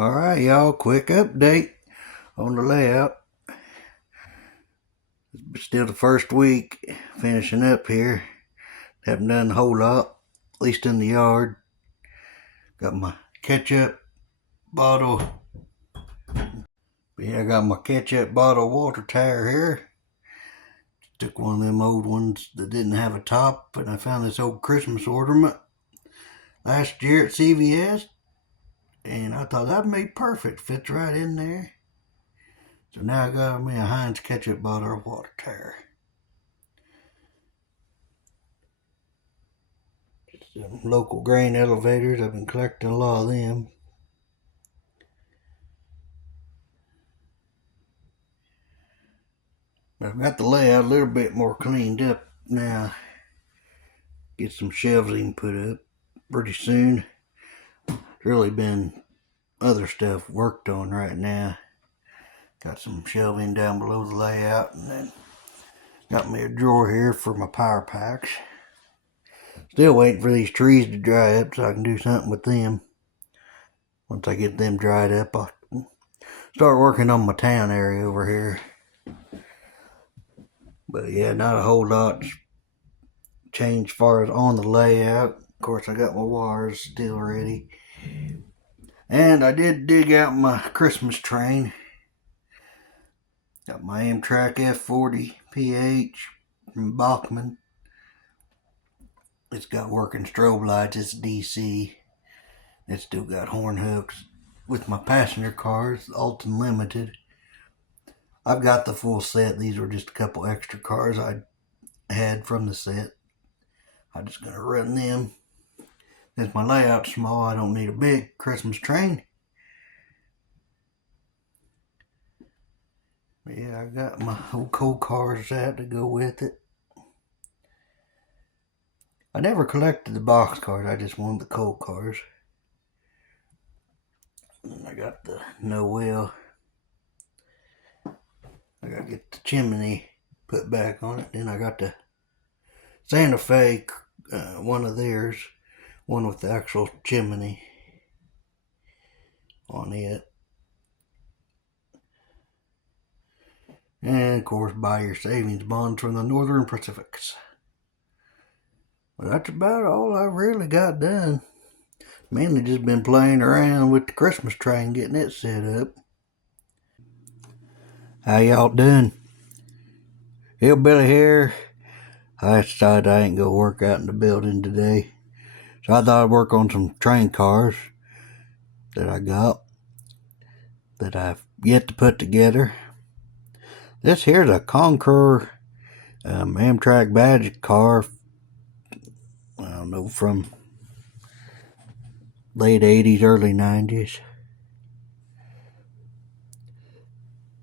Alright, y'all, quick update on the layout. It's still the first week, finishing up here. Haven't done a whole lot, at least in the yard. Got my ketchup bottle. I got my ketchup bottle water tower here. Took one of them old ones that didn't have a top, and I found this old Christmas ornament last year at CVS. And I thought that'd be perfect, fits right in there. So now I got me a Heinz ketchup bottle of water tower. Some local grain elevators, I've been collecting a lot of them. I've got the layout a little bit more cleaned up now. Get some shelving put up pretty soon. There's really been other stuff worked on right now. Got some shelving down below the layout, and then got me a drawer here for my power packs. Still waiting for these trees to dry up so I can do something with them. Once I get them dried up, I'll start working on my town area over here. But yeah, not a whole lot changed as far as on the layout. Of course, I got my wires still ready. And I did dig out my Christmas train. Got my Amtrak F40 PH from Bachman. It's got working strobe lights. It's DC. It's still got horn hooks. With my passenger cars, Alton Limited, I've got the full set. These were just a couple extra cars I had from the set. I'm just going to run them. Since my layout's small, I don't need a big Christmas train. But yeah, I got my old coal cars out to go with it. I never collected the box cars, I just wanted the coal cars. And I got the Noel. I gotta get the chimney put back on it. Then I got the Santa Fe, one of theirs, one with the actual chimney on it. And of course, buy your savings bonds from the Northern Pacifics. But that's about all I really got done. Mainly just been playing around with the Christmas train, getting it set up. How y'all doing? Hillbilly here. I decided I ain't gonna work out in the building today. So I thought I'd work on some train cars that I got that I've yet to put together. This here's a Conqueror Amtrak badge car. I don't know, from late 80s, early 90s.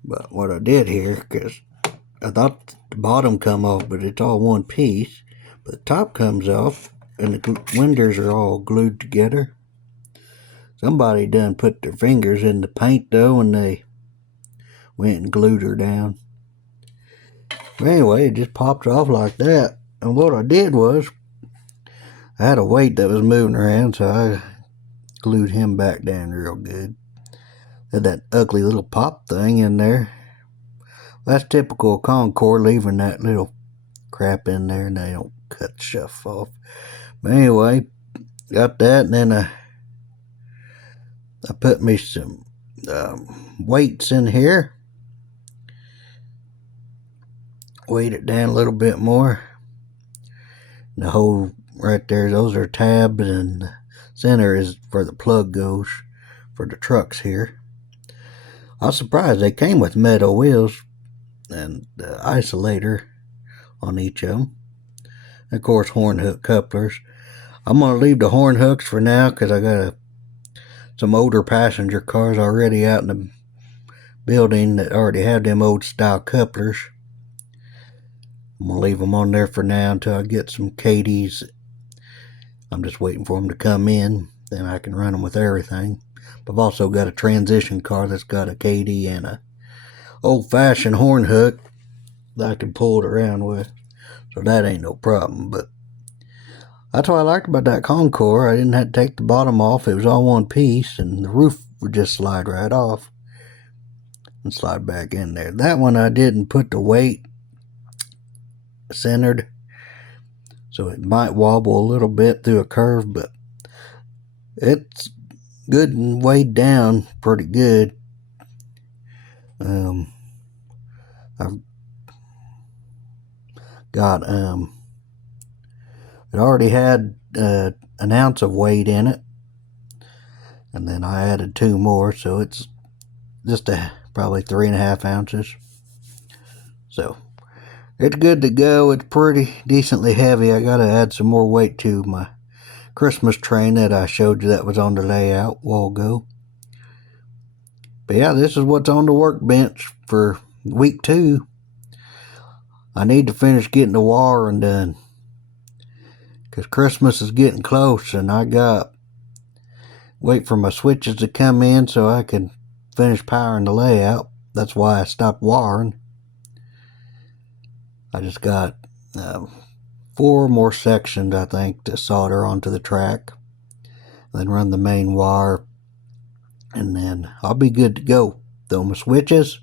But what I did here, because I thought the bottom come off, but it's all one piece. But the top comes off, and the windows are all glued together. Somebody done put their fingers in the paint, though, and they went and glued her down. But anyway, it just popped off like that. And what I did was, I had a weight that was moving around, so I glued him back down real good. Had that ugly little pop thing in there. That's typical of Concord, leaving that little crap in there and they don't cut the stuff off. But anyway, got that, and then I put me some weights in here. Weight it down a little bit more. And the hole right there, those are tabs, and the center is where the plug goes for the trucks here. I was surprised they came with metal wheels and the isolator on each of them. And of course, horn hook couplers. I'm going to leave the horn hooks for now because I got some older passenger cars already out in the building that already have them old style couplers. I'm going to leave them on there for now until I get some Katie's. I'm just waiting for them to come in. Then I can run them with everything. But I've also got a transition car that's got a Katie and a old-fashioned horn hook that I can pull it around with. So that ain't no problem. But That's what I liked about that Concord. I didn't have to take the bottom off. It was all one piece, and the roof would just slide right off and slide back in there. That one I didn't put the weight centered, so it might wobble a little bit through a curve, but it's good and weighed down pretty good. I've got it already had an ounce of weight in it, and then I added 2 more, so it's just probably 3.5 ounces. So it's good to go. It's pretty decently heavy. I gotta add some more weight to my Christmas train that I showed you that was on the layout a while ago. But yeah, this is what's on the workbench for week 2. I need to finish getting the wiring done, because Christmas is getting close, and I got wait for my switches to come in so I can finish powering the layout. That's why I stopped wiring. I just got 4 more sections, I think, to solder onto the track, then run the main wire, and then I'll be good to go. Throw my switches,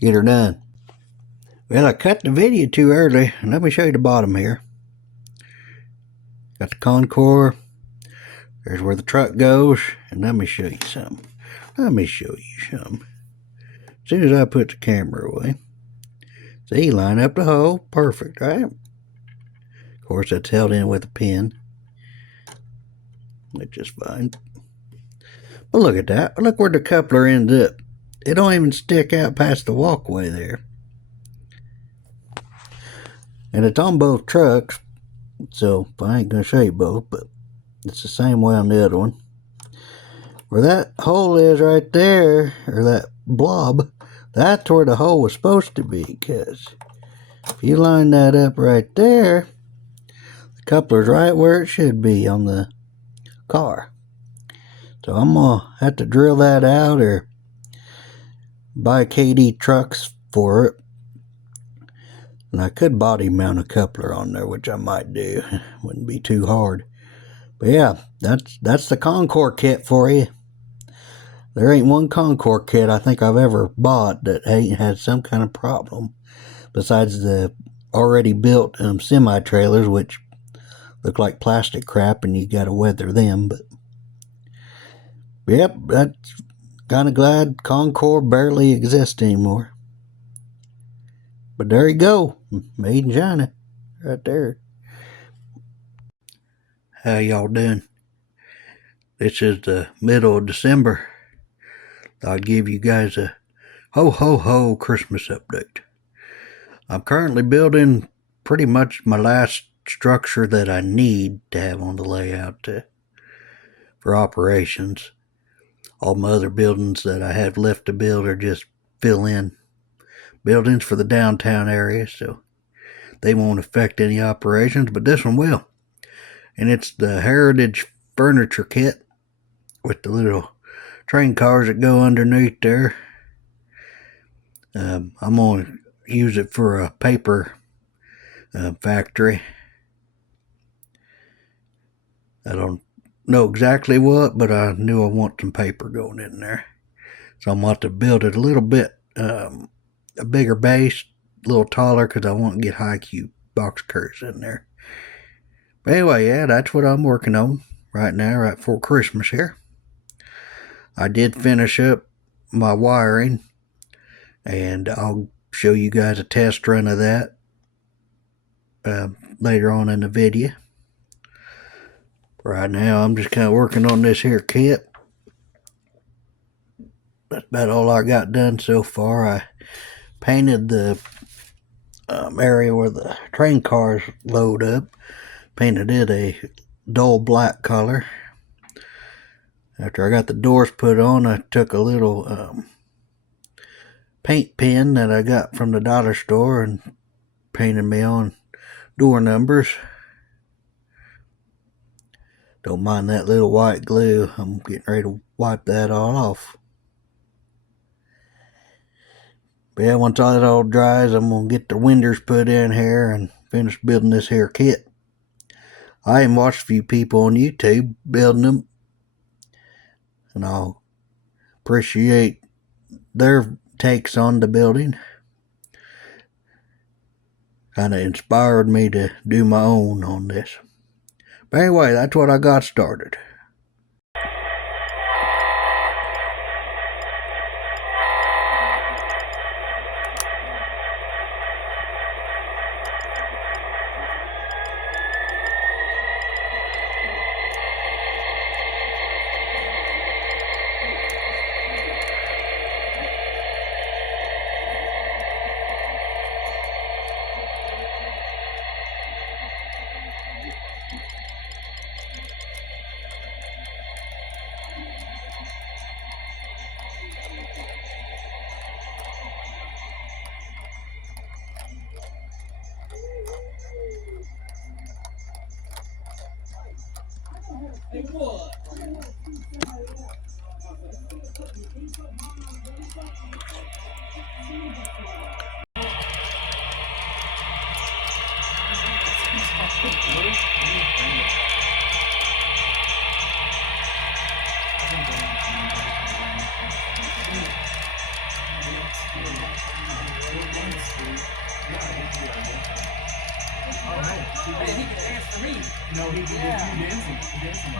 get her done. Well, I cut the video too early. Let me show you the bottom here. Got the Concord. There's where the truck goes. And let me show you something. As soon as I put the camera away. See, line up the hole. Perfect, right? Of course, that's held in with a pin. That's just fine. But look at that. Look where the coupler ends up. It don't even stick out past the walkway there. And it's on both trucks, so I ain't going to show you both, but it's the same way on the other one. Where that hole is right there, or that blob, that's where the hole was supposed to be, because if you line that up right there, the coupler's right where it should be on the car. So I'm going to have to drill that out or buy KD trucks for it. And I could body mount a coupler on there, which I might do. Wouldn't be too hard. But yeah, that's the Concord kit for you. There ain't one Concord kit I think I've ever bought that ain't had some kind of problem. Besides the already built semi-trailers, which look like plastic crap and you gotta weather them. But yep, that's kind of glad Concord barely exists anymore. But there you go, made in China, right there. How y'all doing? This is the middle of December. I'll give you guys a ho ho ho Christmas update. I'm currently building pretty much my last structure that I need to have on the layout for operations. All my other buildings that I have left to build are just fill-in buildings for the downtown area, so they won't affect any operations, but this one will. And it's the Heritage Furniture Kit with the little train cars that go underneath there. I'm going to use it for a paper factory. I don't know exactly what, but I knew I want some paper going in there. So I'm going to have to build it a little bit, a bigger base, a little taller, because I want to get high cube box curves in there. But anyway, yeah, that's what I'm working on right now, right before Christmas here. I did finish up my wiring, and I'll show you guys a test run of that later on in the video. Right now, I'm just kind of working on this here kit. That's about all I got done so far. I painted the area where the train cars load up. Painted it a dull black color. After I got the doors put on, I took a little paint pen that I got from the dollar store and painted me on door numbers. Don't mind that little white glue. I'm getting ready to wipe that all off. But yeah, once all that all dries, I'm going to get the windows put in here and finish building this here kit. I even watched a few people on YouTube building them, and I'll appreciate their takes on the building. Kind of inspired me to do my own on this. But anyway, that's what I got started. He can dance for me. No, he can dancing. Dancing.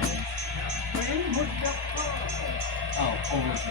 Oh, over.